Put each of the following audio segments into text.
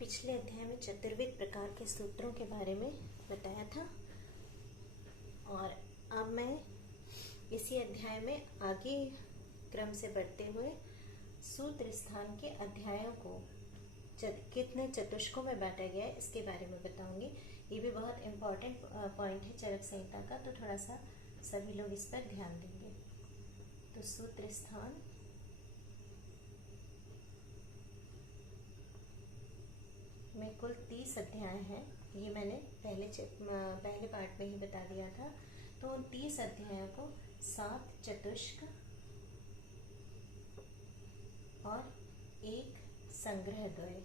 पिछले अध्याय में चतुर्विध प्रकार के सूत्रों के बारे में बताया था और अब मैं इसी अध्याय में आगे क्रम से बढ़ते हुए सूत्र स्थान के अध्यायों को कितने चतुष्कों में बांटा गया है इसके बारे में बताऊंगी। ये भी बहुत इम्पोर्टेंट पॉइंट है चरक संहिता का, तो थोड़ा सा सभी लोग इस पर ध्यान देंगे। तो सूत्र स्थान में कुल 30 अध्याय हैं। ये मैंने पहले पार्ट में ही बता दिया था। तो उन 30 अध्यायों को 7 चतुष्क और एक संग्रह द्वय,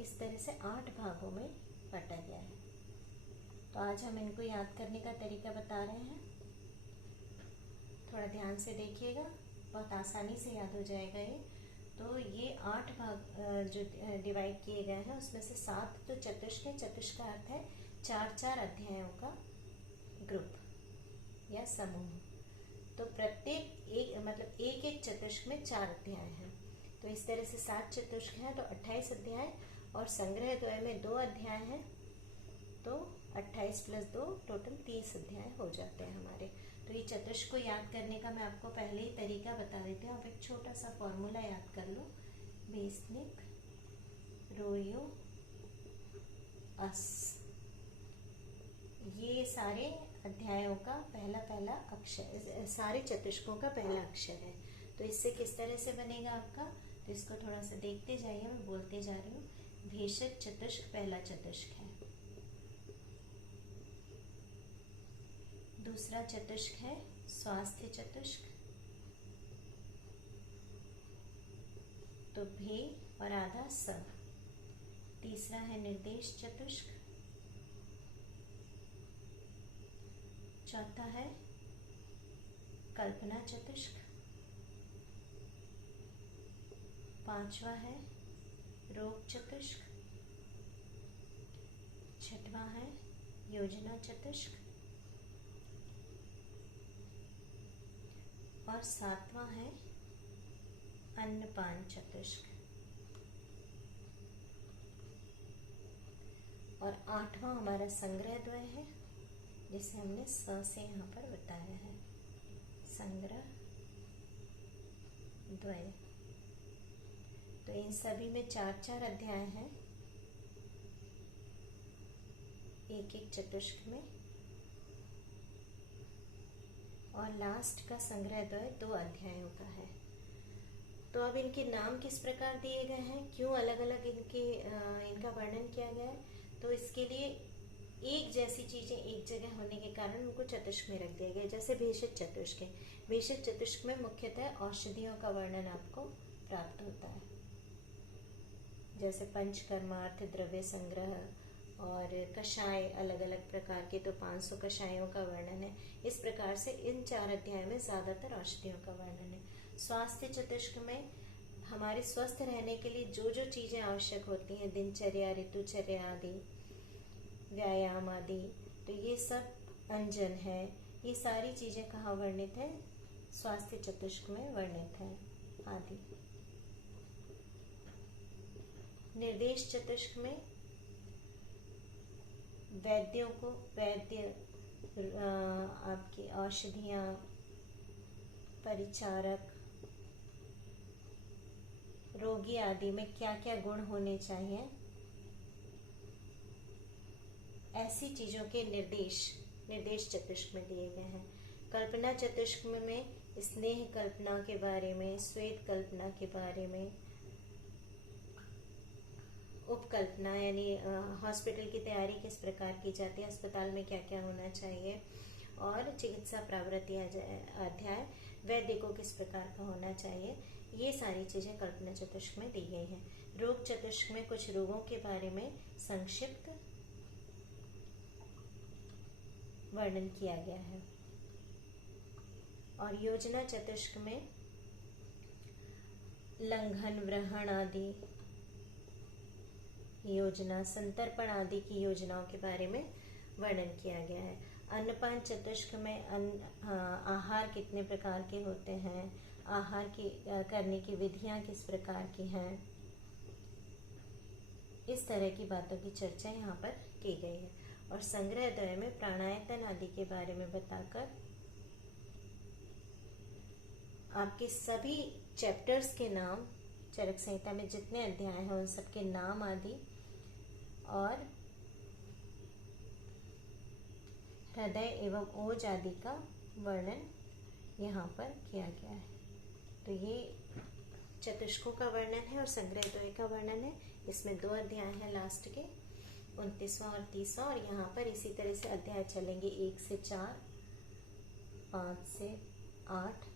इस तरह से 8 भागों में बांटा गया है। तो आज हम इनको याद करने का तरीका बता रहे हैं। थोड़ा ध्यान से देखिएगा, बहुत आसानी से याद हो जाएगा ये। तो ये 8 भाग जो डिवाइड किए गए हैं उसमें से 7 तो चतुष्क है। चतुष्क का अर्थ है 4-4 अध्यायों का ग्रुप या समूह। तो प्रत्येक एक एक चतुष्क में 4 अध्याय हैं। तो इस तरह से 7 चतुष्क हैं तो 28 अध्याय, और संग्रह द्वय में 2 अध्याय हैं तो 28 + 2 टोटल 30 अध्याय हो जाते हैं हमारे। तो ये चतुष्क को याद करने का मैं आपको पहले ही तरीका बता देती हूँ। आप एक छोटा सा फॉर्मूला याद कर लो। बेसनिक रोयो अस, ये सारे अध्यायों का पहला अक्षर, सारे चतुष्कों का पहला अक्षर है। तो इससे किस तरह से बनेगा आपका, तो इसको थोड़ा सा देखते जाइए। मैं बोलते जा रही हूँ। भेषज चतुष्क पहला चतुष्क है। दूसरा चतुष्क है स्वास्थ्य चतुष्क, तो भे और आधा स। तीसरा है निर्देश चतुष्क। चौथा है कल्पना चतुष्क। पांचवा है रोग चतुष्क। छठवां है योजना चतुष्क, और सातवां है अन्नपान चतुष्क, और आठवां हमारा संग्रह द्वय है जिसे हमने स से यहाँ पर बताया है, संग्रह द्वय। तो इन सभी में 4-4 अध्याय हैं एक एक चतुष्क में, और लास्ट का संग्रह द्वय 2 अध्यायों का है। तो अब इनके नाम किस प्रकार दिए गए हैं, क्यों अलग अलग इनका वर्णन किया गया है, तो इसके लिए एक जैसी चीजें एक जगह होने के कारण उनको चतुष्क में रख दिया गया। जैसे भेषज चतुष्क है। भेषज चतुष्क में मुख्यतः औषधियों का वर्णन आपको प्राप्त होता है, जैसे पंचकर्मार्थ, द्रव्य संग्रह और कषाय अलग अलग प्रकार के, तो 500 कषायों का वर्णन है। इस प्रकार से इन 4 अध्याय में ज्यादातर औषधियों का वर्णन है। स्वास्थ्य चतुष्क में हमारे स्वस्थ रहने के लिए जो जो चीजें आवश्यक होती हैं, दिनचर्या, ऋतुचर्या आदि, व्यायाम आदि, तो ये सब अंजन है। ये सारी चीजें कहाँ वर्णित है, स्वास्थ्य चतुष्क में वर्णित है आदि। निर्देश चतुष्क में वैद्यों को, आपकी औषधियां, परिचारक, रोगी आदि में क्या क्या गुण होने चाहिए, ऐसी चीजों के निर्देश चतुष्क में दिए गए हैं। कल्पना चतुष्क में स्नेह कल्पना के बारे में, श्वेत कल्पना के बारे में, उपकल्पना यानी हॉस्पिटल की तैयारी किस प्रकार की जाती है, अस्पताल में क्या क्या होना चाहिए, और चिकित्सा प्रवृत्ति अध्याय वैद्य को किस प्रकार का होना चाहिए, ये सारी चीजें कल्पना चतुष्क में दी गई हैं। रोग चतुष्क में कुछ रोगों के बारे में संक्षिप्त वर्णन किया गया है, और योजना चतुष्क में लंघन, व्रहण आदि योजना, संतर्पण आदि की योजनाओं के बारे में वर्णन किया गया है। अन्नपान चतुष्क में आहार कितने प्रकार के होते हैं, आहार की करने की विधियां किस प्रकार की हैं, इस तरह की बातों की चर्चा यहाँ पर की गई है। और संग्रह द्वय में प्राणायतन आदि के बारे में बताकर आपके सभी चैप्टर्स के नाम, चरक संहिता में जितने अध्याय हैं उन सबके नाम आदि और हृदय एवं ओज आदि का वर्णन यहाँ पर किया गया है। तो ये चतुष्कों का वर्णन है और संग्रह द्वय का वर्णन है। इसमें 2 अध्याय हैं लास्ट के, 29वां और 30वां, और यहाँ पर इसी तरह से अध्याय चलेंगे 1 से 4, 5 से 8,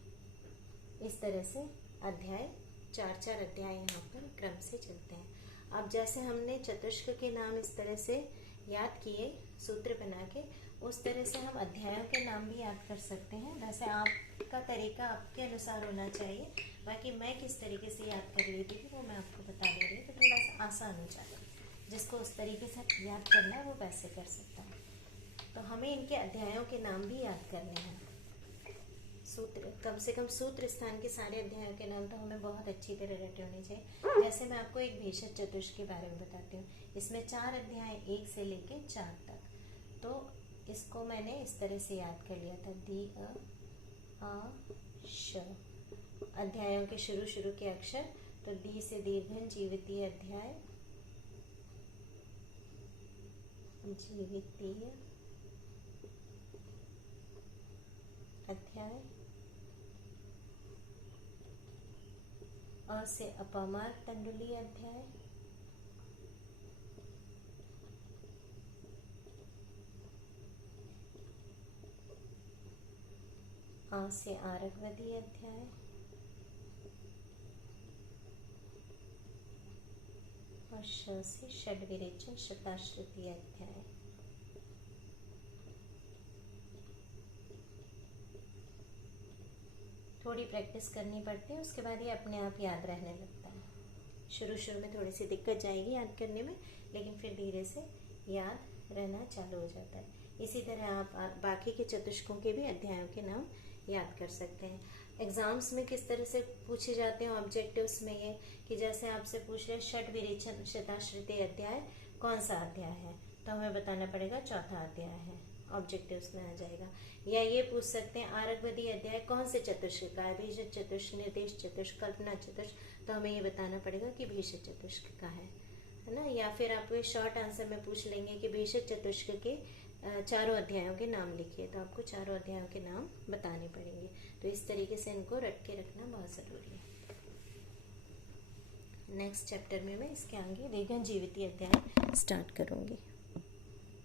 इस तरह से अध्याय 4 अध्याय यहाँ पर क्रम से चलते हैं। अब जैसे हमने चतुष्क के नाम इस तरह से याद किए सूत्र बना के, उस तरह से हम अध्यायों के नाम भी याद कर सकते हैं। वैसे आपका तरीका आपके अनुसार होना चाहिए, बाकी मैं किस तरीके से याद कर लेती थी वो मैं आपको बता दे रही हूँ, तो थोड़ा सा आसान हो जाता है। जिसको उस तरीके से याद करना है वो वैसे कर सकता है। तो हमें इनके अध्यायों के नाम भी याद करने हैं। सूत्र, कम से कम सूत्र स्थान के सारे अध्यायों के नाम तो हमें बहुत अच्छी तरह रटे होने चाहिए। जैसे मैं आपको एक भेषज चतुष्क के बारे में बताती हूँ। इसमें 4 अध्याय 1 से लेके 4 तक, तो इसको मैंने इस तरह से याद कर लिया था, दी अ श, अध्यायों के शुरू के अक्षर, तो दी से दीर्घन जीवितीय अध्याय, जीवितीय अध्याय, अ से अपमार्ग तंडुलीय अध्याय, आ से आरगवदी अध्याय, और श से षड्विरेचन शताश्रुति अध्याय। थोड़ी प्रैक्टिस करनी पड़ती है, उसके बाद ये अपने आप याद रहने लगता है। शुरू में थोड़ी सी दिक्कत जाएगी याद करने में, लेकिन फिर धीरे से याद रहना चालू हो जाता है। इसी तरह आप बाकी के चतुष्कों के भी अध्यायों के नाम याद कर सकते हैं। एग्जाम्स में किस तरह से पूछे जाते हैं ऑब्जेक्टिव्स में, ये कि जैसे आपसे पूछ रहे षड्विरेचन शताश्रुति अध्याय कौन सा अध्याय है, तो हमें बताना पड़ेगा चौथा अध्याय है, ऑब्जेक्टिव्स में आ जाएगा। या ये पूछ सकते हैं आरगवदी अध्याय कौन से चतुष्क का है, भेषज चतुष्क, निर्देश चतुष्क, कल्पना चतुष्क, तो हमें ये बताना पड़ेगा कि भेषज चतुष्क का है ना। या फिर आपको ये शॉर्ट आंसर में पूछ लेंगे कि भेषज चतुष्क के 4 अध्यायों के नाम लिखिए, तो आपको 4 अध्यायों के नाम बताने पड़ेंगे। तो इस तरीके से इनको रट के रखना बहुत ज़रूरी है। नेक्स्ट चैप्टर में मैं इसके आगे वेगन जीविती अध्याय स्टार्ट करूँगी।